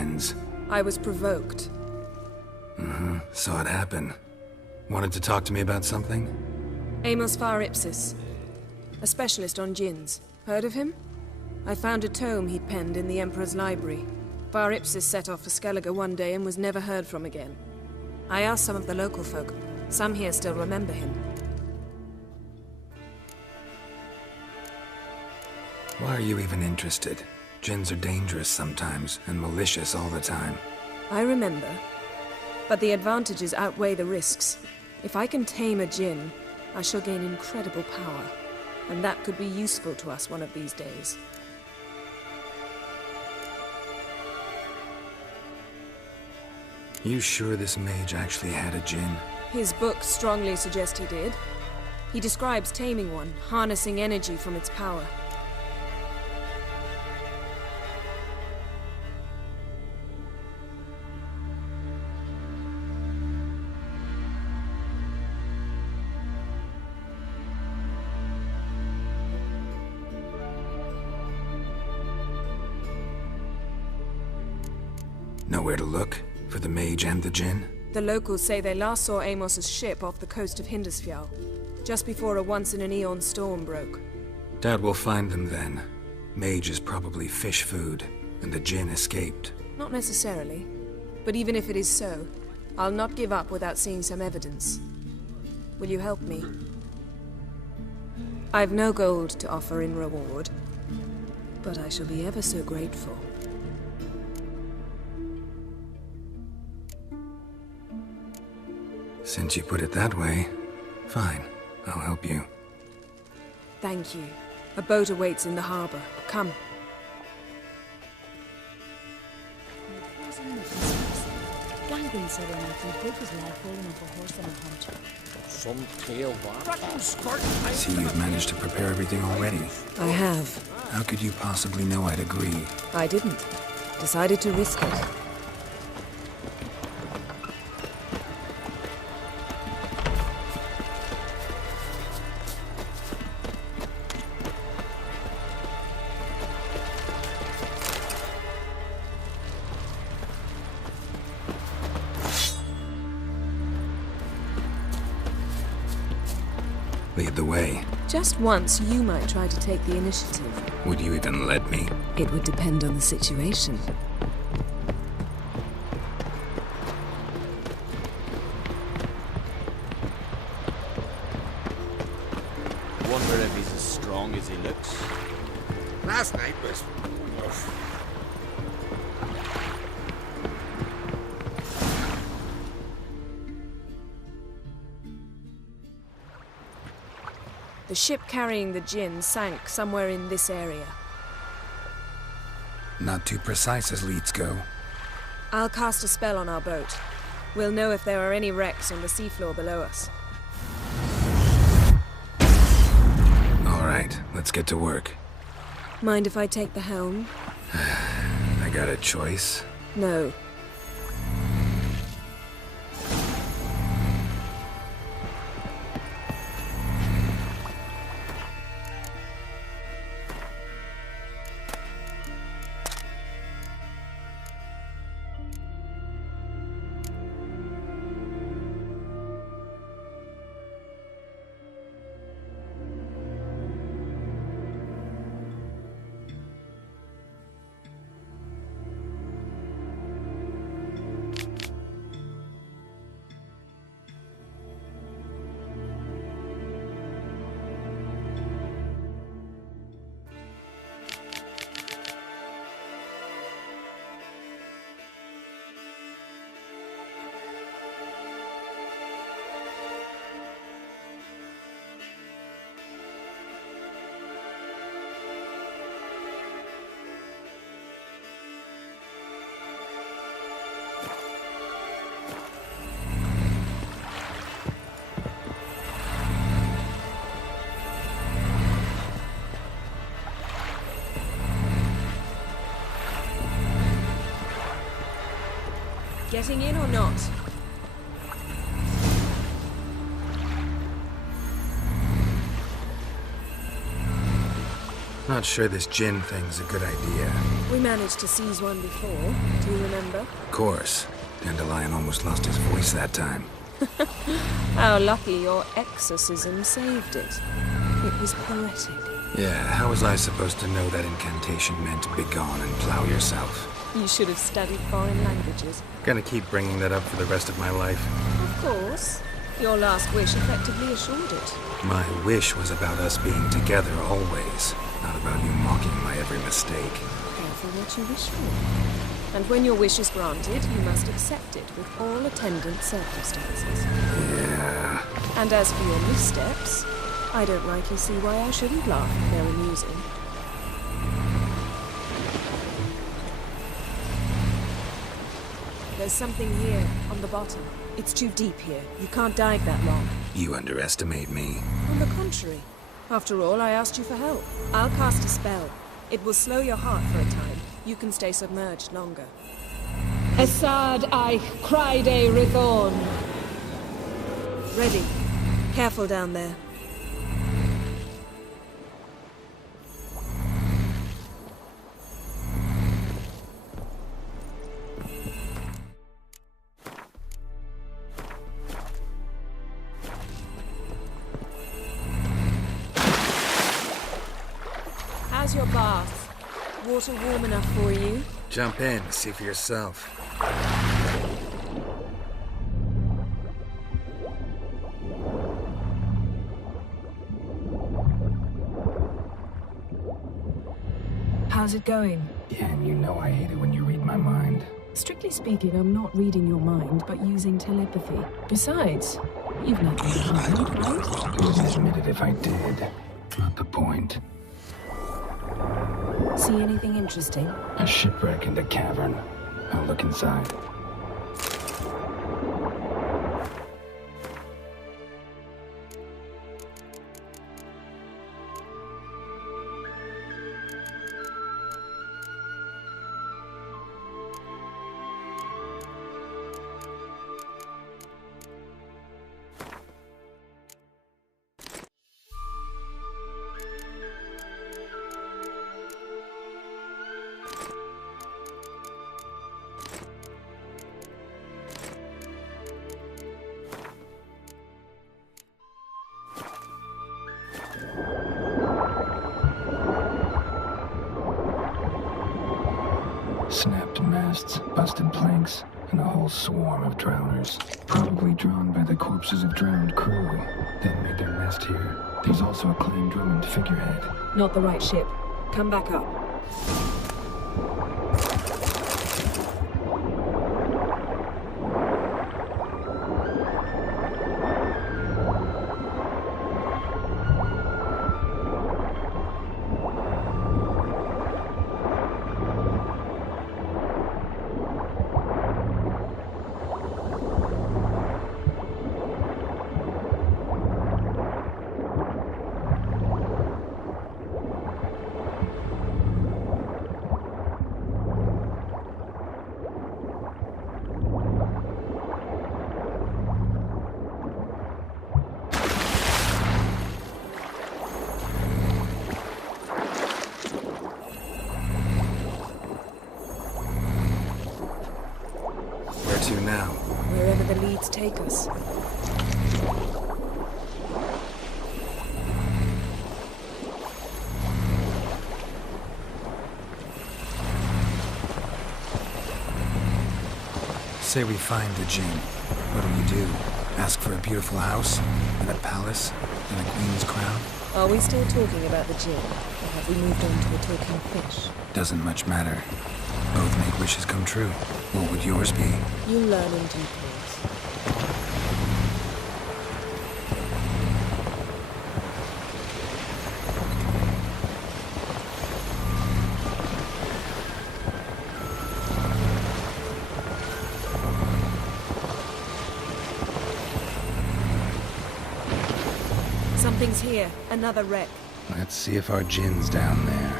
friends. I was provoked. Saw it happen. Wanted to talk to me about something? Amos Far Ipsis. A specialist on djinns. Heard of him? I found a tome he'd penned in the Emperor's library. Far Ipsis set off for Skellige one day and was never heard from again. I asked some of the local folk. Some here still remember him. Why are you even interested? Djinns are dangerous sometimes, and malicious all the time. I remember. But the advantages outweigh the risks. If I can tame a djinn, I shall gain incredible power. And that could be useful to us one of these days. You sure this mage actually had a djinn? His books strongly suggest he did. He describes taming one, harnessing energy from its power. Nowhere to look? For the mage and the djinn? The locals say they last saw Amos's ship off the coast of Hindisfjall, just before a once-in-an-eon storm broke. Doubt we'll find them then. Mage is probably fish food, and the djinn escaped. Not necessarily. But even if it is so, I'll not give up without seeing some evidence. Will you help me? I've no gold to offer in reward, but I shall be ever so grateful. Since you put it that way, fine. I'll help you. Thank you. A boat awaits in the harbor. Come. I see you've managed to prepare everything already. I have. How could you possibly know I'd agree? I didn't. Decided to risk it. Lead the way. Just once, you might try to take the initiative. Would you even let me? It would depend on the situation. Wonder if he's as strong as he looks. Last night was... The ship carrying the djinn sank somewhere in this area. Not too precise as leads go. I'll cast a spell on our boat. We'll know if there are any wrecks on the seafloor below us. All right, let's get to work. Mind if I take the helm? I got a choice. No. Getting in or not? Not sure this djinn thing's a good idea. We managed to seize one before. Do you remember? Of course. Dandelion almost lost his voice that time. How lucky your exorcism saved it. It was poetic. Yeah, how was I supposed to know that incantation meant begone and plow yourself? You should have studied foreign languages. Gonna keep bringing that up for the rest of my life. Of course. Your last wish effectively assured it. My wish was about us being together always, not about you mocking my every mistake. Careful what you wish for. And when your wish is granted, you must accept it with all attendant circumstances. Yeah. And as for your missteps, I don't rightly see why I shouldn't laugh if they're amusing. There's something here, on the bottom. It's too deep here. You can't dive that long. You underestimate me. On the contrary. After all, I asked you for help. I'll cast a spell. It will slow your heart for a time. You can stay submerged longer. Esad Eich Criede Rithorn. Ready. Careful down there. How's your bath? Water warm enough for you? Jump in, see for yourself. How's it going? Yeah, and you know I hate it when you read my mind. Strictly speaking, I'm not reading your mind, but using telepathy. Besides, you've never mind, right? Wouldn't admit it if I did. Not the point. See anything interesting? A shipwreck in the cavern. I'll look inside. Snapped masts, busted planks, and a whole swarm of drowners. Probably drawn by the corpses of drowned crew. Then made their nest here. There's also a claimed Drummond figurehead. Not the right ship. Come back up. Where to now? Wherever the leads take us. Say we find the djinn. What do? Ask for a beautiful house? And a palace? And a queen's crown? Are we still talking about the djinn? Or have we moved on to a talking fish? Doesn't much matter. Both make wishes come true. What would yours be? You'll learn in due course. Something's here. Another wreck. Let's see if our djinn's down there.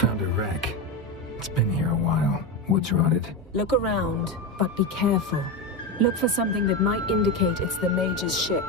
Found a wreck. It's been here a while. Wood's rotted. Look around, but be careful. Look for something that might indicate it's the Mage's ship.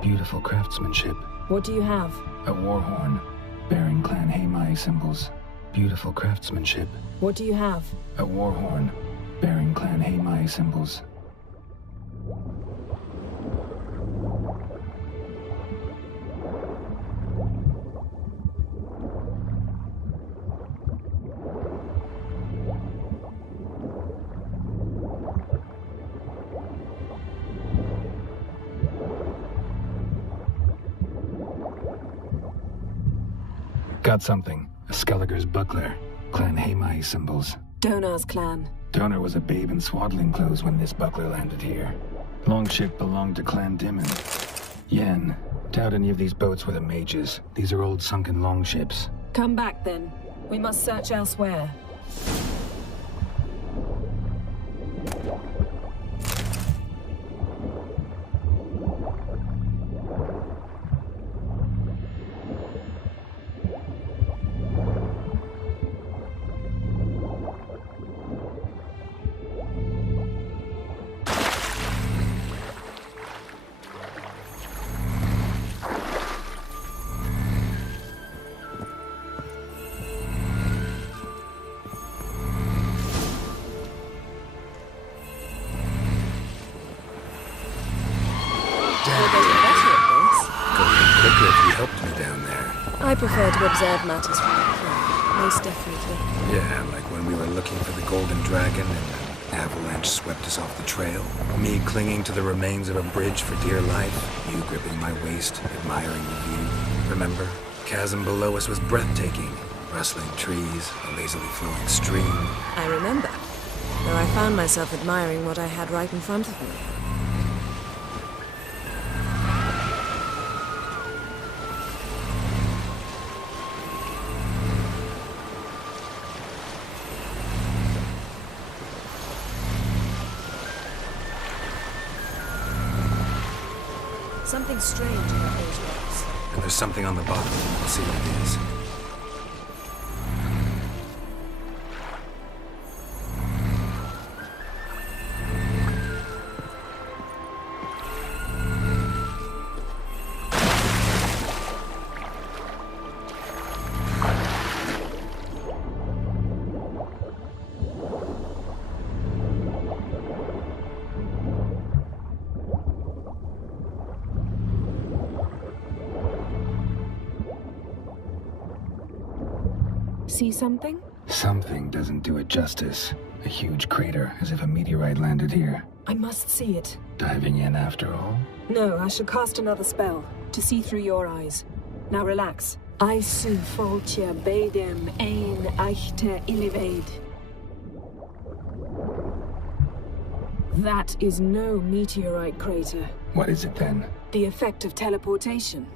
Beautiful craftsmanship. What do you have? A war horn, bearing Clan Haimai symbols. Beautiful craftsmanship. What do you have? A war horn, bearing Clan Haimai symbols. Got something. A Skelliger's buckler. Clan Haimai symbols. Donar's clan. Donar was a babe in swaddling clothes when this buckler landed here. Longship belonged to Clan Dimon. Yen, doubt any of these boats were the mages. These are old sunken longships. Come back then. We must search elsewhere. Quicker if you helped me down there. I prefer to observe matters from afar, most definitely. Yeah, like when we were looking for the Golden Dragon and an avalanche swept us off the trail. Me clinging to the remains of a bridge for dear life. You gripping my waist, admiring the view. Remember? Chasm below us was breathtaking. Rustling trees, a lazily flowing stream. I remember, though I found myself admiring what I had right in front of me. Something strange about those rocks. And there's something on the bottom. Let's see what it is. See something? Something doesn't do it justice. A huge crater, as if a meteorite landed here. I must see it. Diving in after all? No, I shall cast another spell, to see through your eyes. Now relax. Aisu foltia beidem ein eichte illivaid. That is no meteorite crater. What is it then? The effect of teleportation.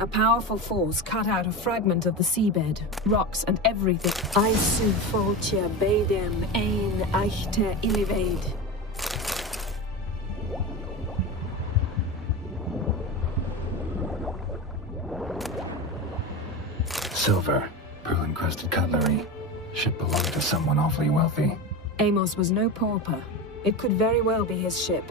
A powerful force cut out a fragment of the seabed, rocks and everything. Aisu foltia beidem ein eichte illivaid. Silver, pearl-encrusted cutlery. Ship belonged to someone awfully wealthy. Amos was no pauper. It could very well be his ship.